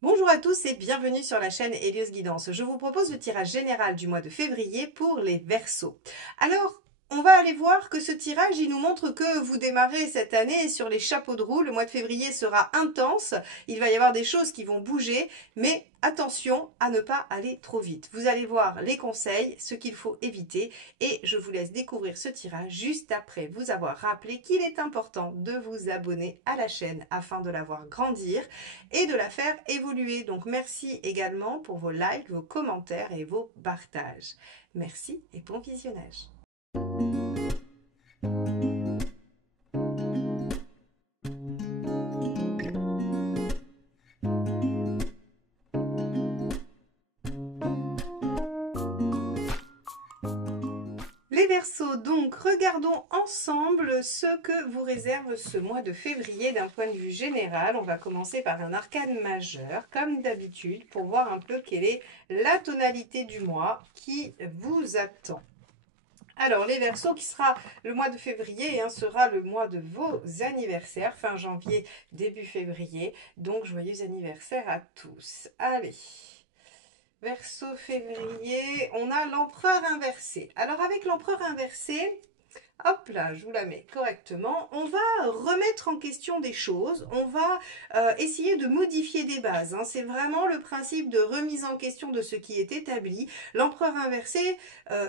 Bonjour à tous et bienvenue sur la chaîne Hélios Guidance. Je vous propose le tirage général du mois de février pour les Verseaux. Alors, on va aller voir que ce tirage, il nous montre que vous démarrez cette année sur les chapeaux de roue. Le mois de février sera intense. Il va y avoir des choses qui vont bouger, mais attention à ne pas aller trop vite. Vous allez voir les conseils, ce qu'il faut éviter, et je vous laisse découvrir ce tirage juste après vous avoir rappelé qu'il est important de vous abonner à la chaîne afin de la voir grandir et de la faire évoluer. Donc merci également pour vos likes, vos commentaires et vos partages. Merci et bon visionnage. Les Verseaux, donc regardons ensemble ce que vous réserve ce mois de février d'un point de vue général. On va commencer par un arcane majeur, comme d'habitude, pour voir un peu quelle est la tonalité du mois qui vous attend. Alors, les Verseaux, qui sera le mois de février, sera le mois de vos anniversaires, fin janvier, début février. Donc, joyeux anniversaire à tous. Allez, Verseau février, on a l'empereur inversé. Alors, avec l'empereur inversé, hop là, je vous la mets correctement. On va remettre en question des choses. On va essayer de modifier des bases. C'est vraiment le principe de remise en question de ce qui est établi. L'empereur inversé,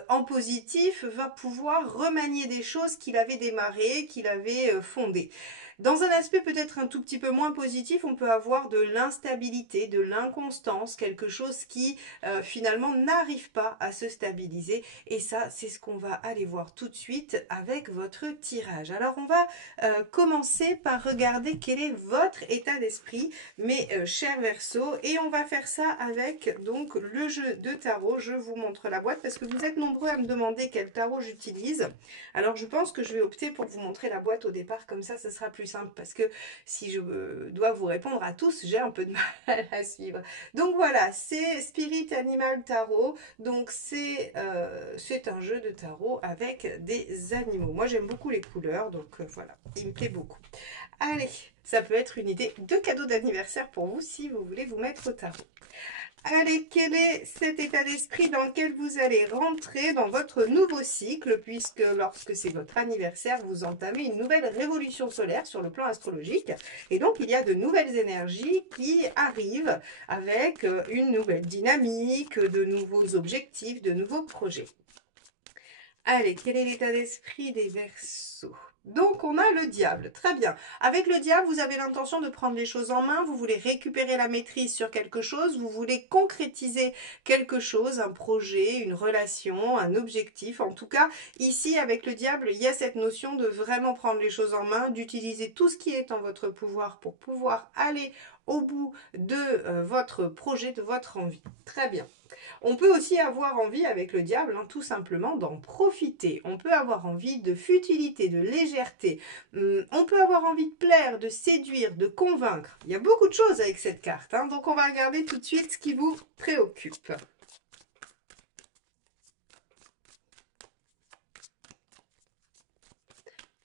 en positif, va pouvoir remanier des choses qu'il avait démarrées, qu'il avait fondées. Dans un aspect peut-être un tout petit peu moins positif, on peut avoir de l'instabilité, de l'inconstance, quelque chose qui finalement n'arrive pas à se stabiliser. Et ça, c'est ce qu'on va aller voir tout de suite avec votre tirage. Alors, on va commencer par regarder quel est votre état d'esprit, mes chers Verseaux, et on va faire ça avec donc le jeu de tarot. Je vous montre la boîte parce que vous êtes nombreux à me demander quel tarot j'utilise. Alors, je pense que je vais opter pour vous montrer la boîte au départ, comme ça sera plus simple parce que si je dois vous répondre à tous, j'ai un peu de mal à suivre. Donc voilà, c'est Spirit Animal Tarot. Donc c'est un jeu de tarot avec des animaux. Moi j'aime beaucoup les couleurs, donc voilà, il me plaît beaucoup. Allez, ça peut être une idée de cadeau d'anniversaire pour vous si vous voulez vous mettre au tarot. Allez, quel est cet état d'esprit dans lequel vous allez rentrer dans votre nouveau cycle, puisque lorsque c'est votre anniversaire, vous entamez une nouvelle révolution solaire sur le plan astrologique. Et donc, il y a de nouvelles énergies qui arrivent avec une nouvelle dynamique, de nouveaux objectifs, de nouveaux projets. Allez, quel est l'état d'esprit des Verseaux? Donc, on a le diable. Très bien. Avec le diable, vous avez l'intention de prendre les choses en main. Vous voulez récupérer la maîtrise sur quelque chose. Vous voulez concrétiser quelque chose, un projet, une relation, un objectif. En tout cas, ici, avec le diable, il y a cette notion de vraiment prendre les choses en main, d'utiliser tout ce qui est en votre pouvoir pour pouvoir aller au bout de votre projet, de votre envie. Très bien. On peut aussi avoir envie avec le diable, tout simplement, d'en profiter. On peut avoir envie de futilité, de légèreté. On peut avoir envie de plaire, de séduire, de convaincre. Il y a beaucoup de choses avec cette carte. Donc on va regarder tout de suite ce qui vous préoccupe.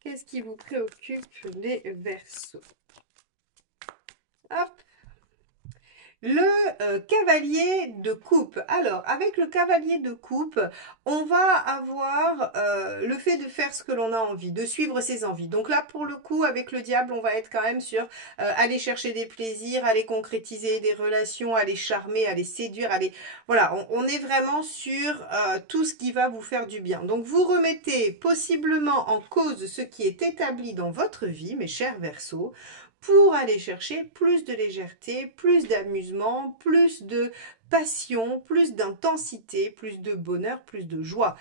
Qu'est-ce qui vous préoccupe, les Verseaux? Hop. Le cavalier de coupe. Alors, avec le cavalier de coupe, on va avoir le fait de faire ce que l'on a envie, de suivre ses envies. Donc là, pour le coup, avec le diable, on va être quand même sur aller chercher des plaisirs, aller concrétiser des relations, aller charmer, aller séduire, aller... Voilà, on est vraiment sur tout ce qui va vous faire du bien. Donc, vous remettez possiblement en cause ce qui est établi dans votre vie, mes chers Verseaux, pour aller chercher plus de légèreté, plus d'amusement, plus de passion, plus d'intensité, plus de bonheur, plus de joie.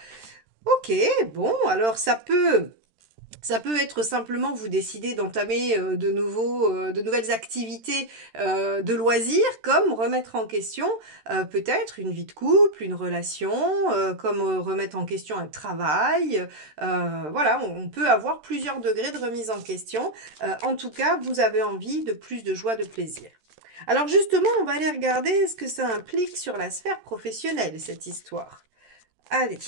Ok, bon, alors ça peut être simplement vous décider d'entamer de nouvelles activités de loisirs, comme remettre en question peut-être une vie de couple, une relation, comme remettre en question un travail. Voilà, on peut avoir plusieurs degrés de remise en question. En tout cas, vous avez envie de plus de joie, de plaisir. Alors justement, on va aller regarder ce que ça implique sur la sphère professionnelle, cette histoire. Allez.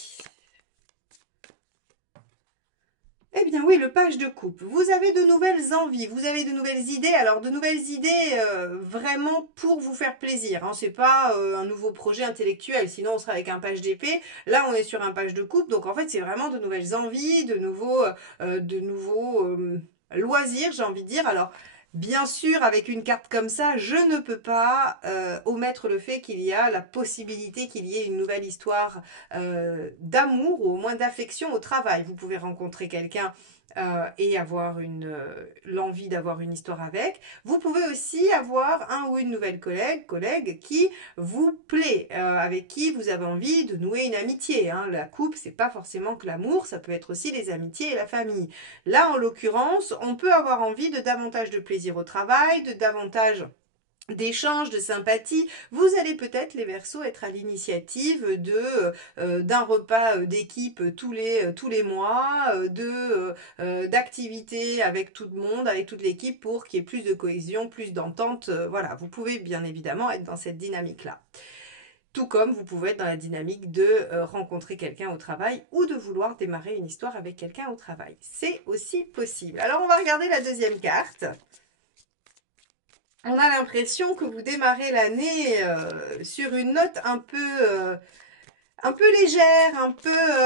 Eh bien oui, le page de coupe. Vous avez de nouvelles envies, vous avez de nouvelles idées. Alors de nouvelles idées vraiment pour vous faire plaisir. Hein. C'est pas un nouveau projet intellectuel, sinon on sera avec un page d'épée. Là on est sur un page de coupe, donc en fait c'est vraiment de nouvelles envies, de nouveaux loisirs, j'ai envie de dire. Alors bien sûr, avec une carte comme ça, je ne peux pas omettre le fait qu'il y a la possibilité qu'il y ait une nouvelle histoire d'amour ou au moins d'affection au travail. Vous pouvez rencontrer quelqu'un et avoir l'envie d'avoir une histoire avec. Vous pouvez aussi avoir un ou une nouvelle collègue qui vous plaît, avec qui vous avez envie de nouer une amitié. Hein. La couple, c'est pas forcément que l'amour, ça peut être aussi les amitiés et la famille. Là, en l'occurrence, on peut avoir envie de davantage de plaisir au travail, de davantage d'échanges, de sympathie. Vous allez peut-être, les Verseaux, être à l'initiative d'un repas d'équipe tous les mois, d'activités avec tout le monde, avec toute l'équipe pour qu'il y ait plus de cohésion, plus d'entente. Voilà, vous pouvez bien évidemment être dans cette dynamique-là. Tout comme vous pouvez être dans la dynamique de rencontrer quelqu'un au travail ou de vouloir démarrer une histoire avec quelqu'un au travail. C'est aussi possible. Alors, on va regarder la deuxième carte. On a l'impression que vous démarrez l'année sur une note un peu légère,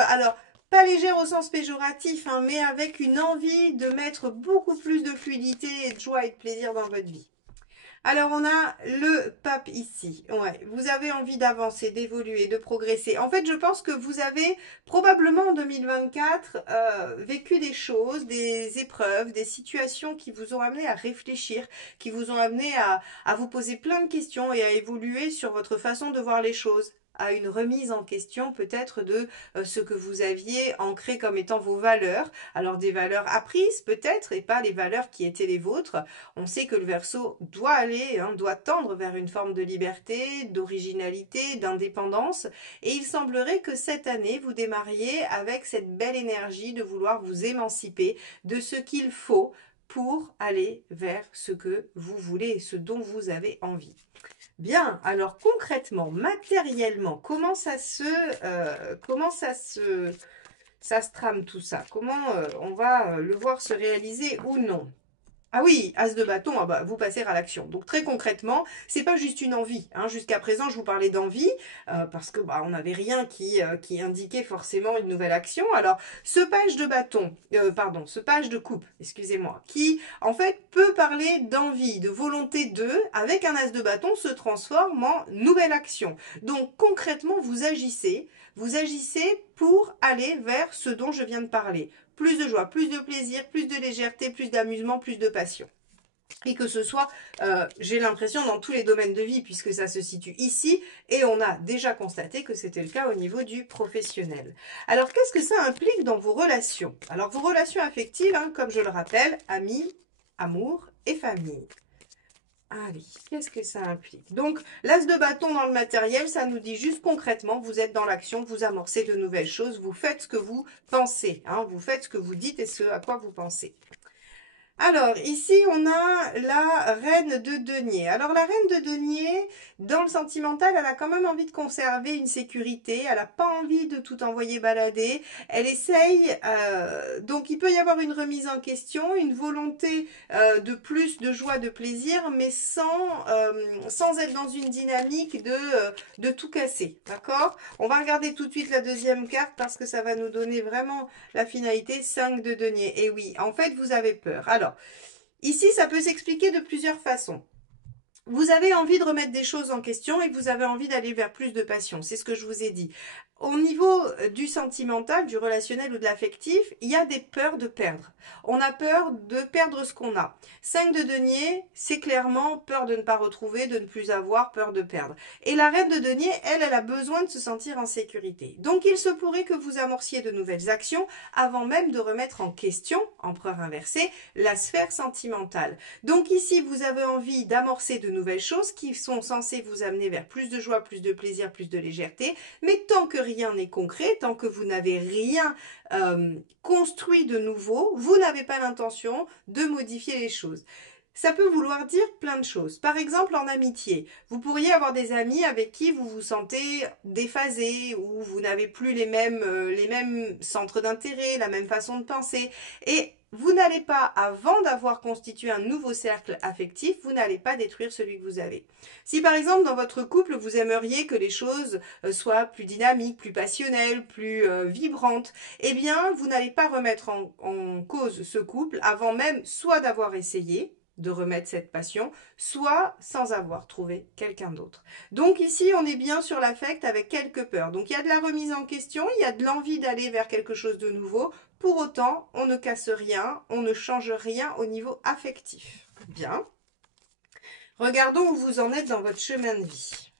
alors, pas légère au sens péjoratif, hein, mais avec une envie de mettre beaucoup plus de fluidité et de joie et de plaisir dans votre vie. Alors, on a le pape ici. Ouais, vous avez envie d'avancer, d'évoluer, de progresser. En fait, je pense que vous avez probablement en 2024 vécu des choses, des épreuves, des situations qui vous ont amené à réfléchir, qui vous ont amené à vous poser plein de questions et à évoluer sur votre façon de voir les choses, à une remise en question peut-être de ce que vous aviez ancré comme étant vos valeurs. Alors des valeurs apprises peut-être et pas les valeurs qui étaient les vôtres. On sait que le Verseau doit aller, doit tendre vers une forme de liberté, d'originalité, d'indépendance. Et il semblerait que cette année, vous démarriez avec cette belle énergie de vouloir vous émanciper de ce qu'il faut pour aller vers ce que vous voulez, ce dont vous avez envie. Bien, alors concrètement, matériellement, comment ça se trame tout ça? Comment on va le voir se réaliser ou non? Ah oui, as de bâton, ah bah, vous passez à l'action. Donc très concrètement, c'est pas juste une envie. Hein. Jusqu'à présent, je vous parlais d'envie parce que on n'avait rien qui indiquait forcément une nouvelle action. Alors ce page de bâton, pardon, ce page de coupe, excusez-moi, qui en fait peut parler d'envie, de volonté de, avec un as de bâton, se transforme en nouvelle action. Donc concrètement, vous agissez pour aller vers ce dont je viens de parler. Plus de joie, plus de plaisir, plus de légèreté, plus d'amusement, plus de passion. Et que ce soit, j'ai l'impression, dans tous les domaines de vie, puisque ça se situe ici, et on a déjà constaté que c'était le cas au niveau du professionnel. Alors, qu'est-ce que ça implique dans vos relations? Alors, vos relations affectives, comme je le rappelle, amis, amour et famille. Allez, qu'est-ce que ça implique? Donc, l'as de bâton dans le matériel, ça nous dit juste concrètement, vous êtes dans l'action, vous amorcez de nouvelles choses, vous faites ce que vous pensez, vous faites ce que vous dites et ce à quoi vous pensez. Alors, ici, on a la reine de denier. Alors, la reine de denier, dans le sentimental, elle a quand même envie de conserver une sécurité. Elle n'a pas envie de tout envoyer balader. Elle essaye, donc il peut y avoir une remise en question, une volonté de plus de joie, de plaisir, mais sans être dans une dynamique de tout casser. D'accord? On va regarder tout de suite la deuxième carte parce que ça va nous donner vraiment la finalité 5 de denier. Et oui, en fait, vous avez peur. Alors, ici, ça peut s'expliquer de plusieurs façons. Vous avez envie de remettre des choses en question et vous avez envie d'aller vers plus de passion. C'est ce que je vous ai dit. Au niveau du sentimental, du relationnel ou de l'affectif, il y a des peurs de perdre. On a peur de perdre ce qu'on a. 5 de denier, c'est clairement peur de ne pas retrouver, de ne plus avoir, peur de perdre. Et la reine de denier, elle a besoin de se sentir en sécurité. Donc il se pourrait que vous amorciez de nouvelles actions avant même de remettre en question, empereur inversé, la sphère sentimentale. Donc ici, vous avez envie d'amorcer de nouvelles choses qui sont censées vous amener vers plus de joie, plus de plaisir, plus de légèreté. Mais tant que rien n'est concret, tant que vous n'avez rien construit de nouveau, vous n'avez pas l'intention de modifier les choses. Ça peut vouloir dire plein de choses. Par exemple, en amitié, vous pourriez avoir des amis avec qui vous vous sentez déphasé ou vous n'avez plus les mêmes centres d'intérêt, la même façon de penser. Et vous n'allez pas, avant d'avoir constitué un nouveau cercle affectif, vous n'allez pas détruire celui que vous avez. Si par exemple dans votre couple, vous aimeriez que les choses soient plus dynamiques, plus passionnelles, plus vibrantes, eh bien, vous n'allez pas remettre en cause ce couple avant même soit d'avoir essayé, de remettre cette passion, soit sans avoir trouvé quelqu'un d'autre. Donc ici, on est bien sur l'affect avec quelques peurs. Donc il y a de la remise en question, il y a de l'envie d'aller vers quelque chose de nouveau. Pour autant, on ne casse rien, on ne change rien au niveau affectif. Bien. Regardons où vous en êtes dans votre chemin de vie.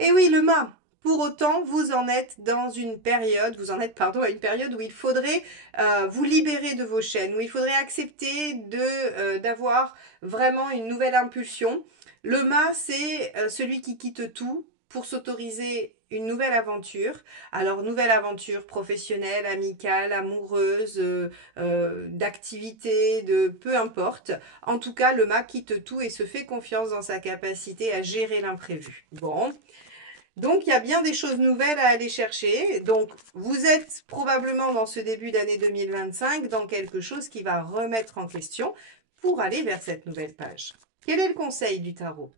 Et oui, le mât. Pour autant, vous en êtes dans une période, à une période où il faudrait vous libérer de vos chaînes, où il faudrait accepter d'avoir vraiment une nouvelle impulsion. Le mât, c'est celui qui quitte tout pour s'autoriser une nouvelle aventure. Alors, nouvelle aventure professionnelle, amicale, amoureuse, d'activité, de peu importe. En tout cas, le mât quitte tout et se fait confiance dans sa capacité à gérer l'imprévu. Bon. Donc, il y a bien des choses nouvelles à aller chercher. Donc, vous êtes probablement dans ce début d'année 2025 dans quelque chose qui va remettre en question pour aller vers cette nouvelle page. Quel est le conseil du tarot?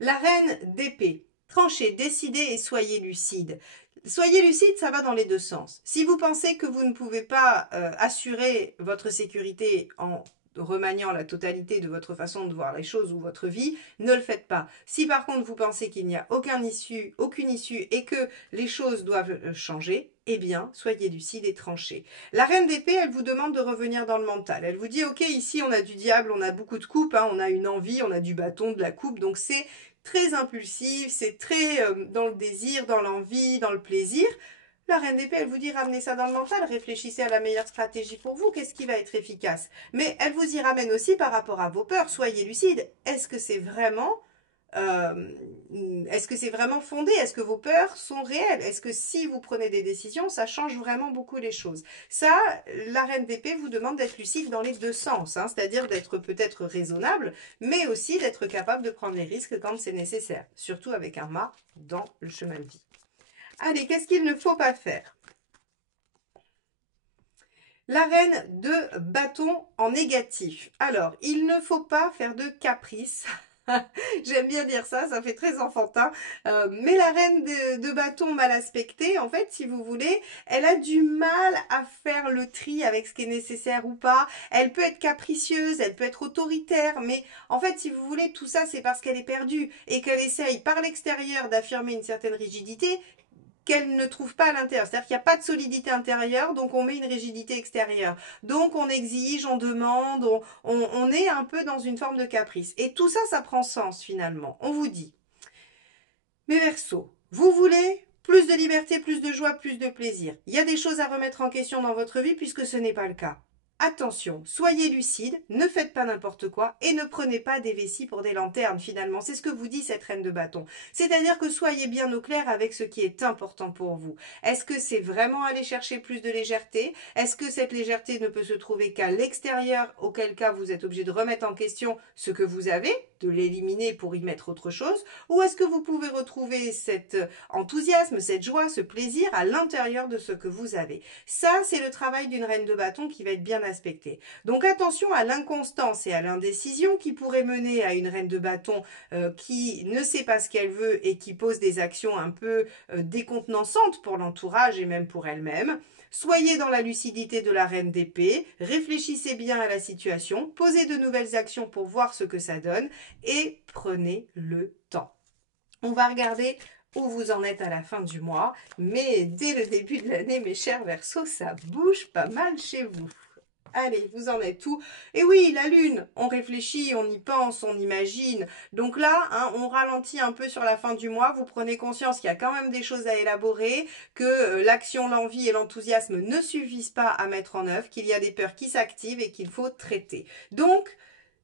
La reine d'épée. Tranchez, décidez et soyez lucide. Soyez lucide, ça va dans les deux sens. Si vous pensez que vous ne pouvez pas assurer votre sécurité en remaniant la totalité de votre façon de voir les choses ou votre vie, ne le faites pas. Si par contre vous pensez qu'il n'y a aucune issue et que les choses doivent changer, eh bien, soyez lucide et tranché. La reine d'épée, elle vous demande de revenir dans le mental. Elle vous dit, ok, ici on a du diable, on a beaucoup de coupes, hein, on a une envie, on a du bâton, de la coupe, donc c'est très impulsif, c'est très dans le désir, dans l'envie, dans le plaisir. La reine d'épée, elle vous dit ramenez ça dans le mental, réfléchissez à la meilleure stratégie pour vous, qu'est-ce qui va être efficace. Mais elle vous y ramène aussi par rapport à vos peurs, soyez lucide. Euh, est-ce que c'est vraiment fondé? Est-ce que vos peurs sont réelles? Est-ce que si vous prenez des décisions, ça change vraiment beaucoup les choses? Ça, la reine d'épée vous demande d'être lucide dans les deux sens, hein, c'est-à-dire d'être peut-être raisonnable, mais aussi d'être capable de prendre les risques quand c'est nécessaire, surtout avec un mât dans le chemin de vie. Allez, qu'est-ce qu'il ne faut pas faire? La reine de bâton en négatif. Alors, il ne faut pas faire de caprice. J'aime bien dire ça, ça fait très enfantin. Mais la reine de bâton mal aspectée, en fait, si vous voulez, elle a du mal à faire le tri avec ce qui est nécessaire ou pas. Elle peut être capricieuse, elle peut être autoritaire, mais en fait, si vous voulez, tout ça, c'est parce qu'elle est perdue et qu'elle essaye par l'extérieur d'affirmer une certaine rigidité qu'elle ne trouve pas à l'intérieur. C'est-à-dire qu'il n'y a pas de solidité intérieure, donc on met une rigidité extérieure. Donc on exige, on demande, on est un peu dans une forme de caprice. Et tout ça, ça prend sens finalement. On vous dit, mes Verseaux, vous voulez plus de liberté, plus de joie, plus de plaisir. Il y a des choses à remettre en question dans votre vie puisque ce n'est pas le cas. Attention, soyez lucide, ne faites pas n'importe quoi et ne prenez pas des vessies pour des lanternes finalement. C'est ce que vous dit cette reine de bâton. C'est-à-dire que soyez bien au clair avec ce qui est important pour vous. Est-ce que c'est vraiment aller chercher plus de légèreté? Est-ce que cette légèreté ne peut se trouver qu'à l'extérieur, auquel cas vous êtes obligé de remettre en question ce que vous avez, de l'éliminer pour y mettre autre chose? Ou est-ce que vous pouvez retrouver cet enthousiasme, cette joie, ce plaisir à l'intérieur de ce que vous avez? Ça, c'est le travail d'une reine de bâton qui va être bien aspectée. Donc attention à l'inconstance et à l'indécision qui pourrait mener à une reine de bâton qui ne sait pas ce qu'elle veut et qui pose des actions un peu décontenançantes pour l'entourage et même pour elle-même. Soyez dans la lucidité de la reine d'épée, réfléchissez bien à la situation, posez de nouvelles actions pour voir ce que ça donne et prenez le temps. On va regarder où vous en êtes à la fin du mois, mais dès le début de l'année, mes chers Verseaux, ça bouge pas mal chez vous. Allez, vous en êtes où? Et oui, la lune, on réfléchit, on y pense, on imagine. Donc là, hein, on ralentit un peu sur la fin du mois. Vous prenez conscience qu'il y a quand même des choses à élaborer, que l'action, l'envie et l'enthousiasme ne suffisent pas à mettre en œuvre, qu'il y a des peurs qui s'activent et qu'il faut traiter. Donc,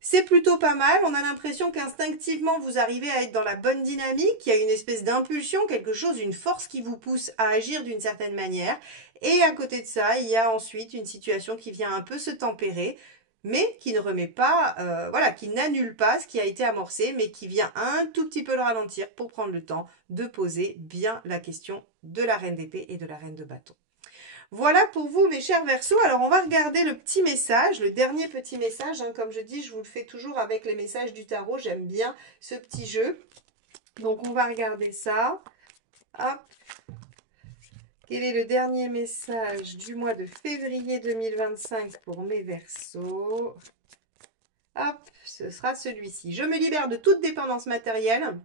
C'est plutôt pas mal, on a l'impression qu'instinctivement vous arrivez à être dans la bonne dynamique, il y a une espèce d'impulsion, quelque chose, une force qui vous pousse à agir d'une certaine manière. Et à côté de ça, il y a ensuite une situation qui vient un peu se tempérer, mais qui ne remet pas, voilà, qui n'annule pas ce qui a été amorcé, mais qui vient un tout petit peu le ralentir pour prendre le temps de poser bien la question de la reine d'épée et de la reine de bâton. Voilà pour vous, mes chers Verseaux. Alors, on va regarder le petit message, le dernier petit message. Hein. Comme je dis, je vous le fais toujours avec les messages du tarot. J'aime bien ce petit jeu. Donc, on va regarder ça. Hop. Quel est le dernier message du mois de février 2025 pour mes Verseaux? Hop, ce sera celui-ci. Je me libère de toute dépendance matérielle.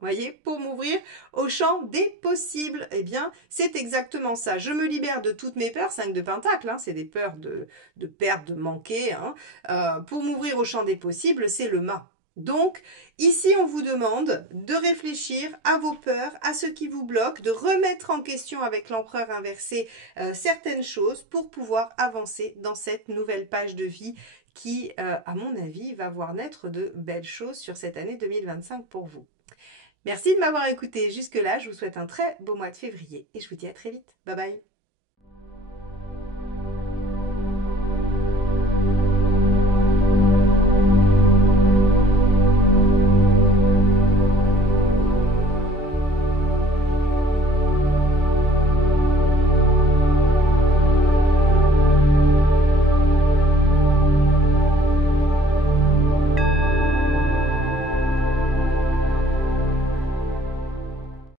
Voyez, pour m'ouvrir au champ des possibles. Eh bien, c'est exactement ça. Je me libère de toutes mes peurs, 5 de Pentacle, hein, c'est des peurs de perdre, de manquer. Hein. Pour m'ouvrir au champ des possibles, c'est le mât. Donc, ici, on vous demande de réfléchir à vos peurs, à ce qui vous bloque, de remettre en question avec l'empereur inversé certaines choses pour pouvoir avancer dans cette nouvelle page de vie qui, à mon avis, va voir naître de belles choses sur cette année 2025 pour vous. Merci de m'avoir écouté jusque-là. Je vous souhaite un très beau mois de février et je vous dis à très vite. Bye bye.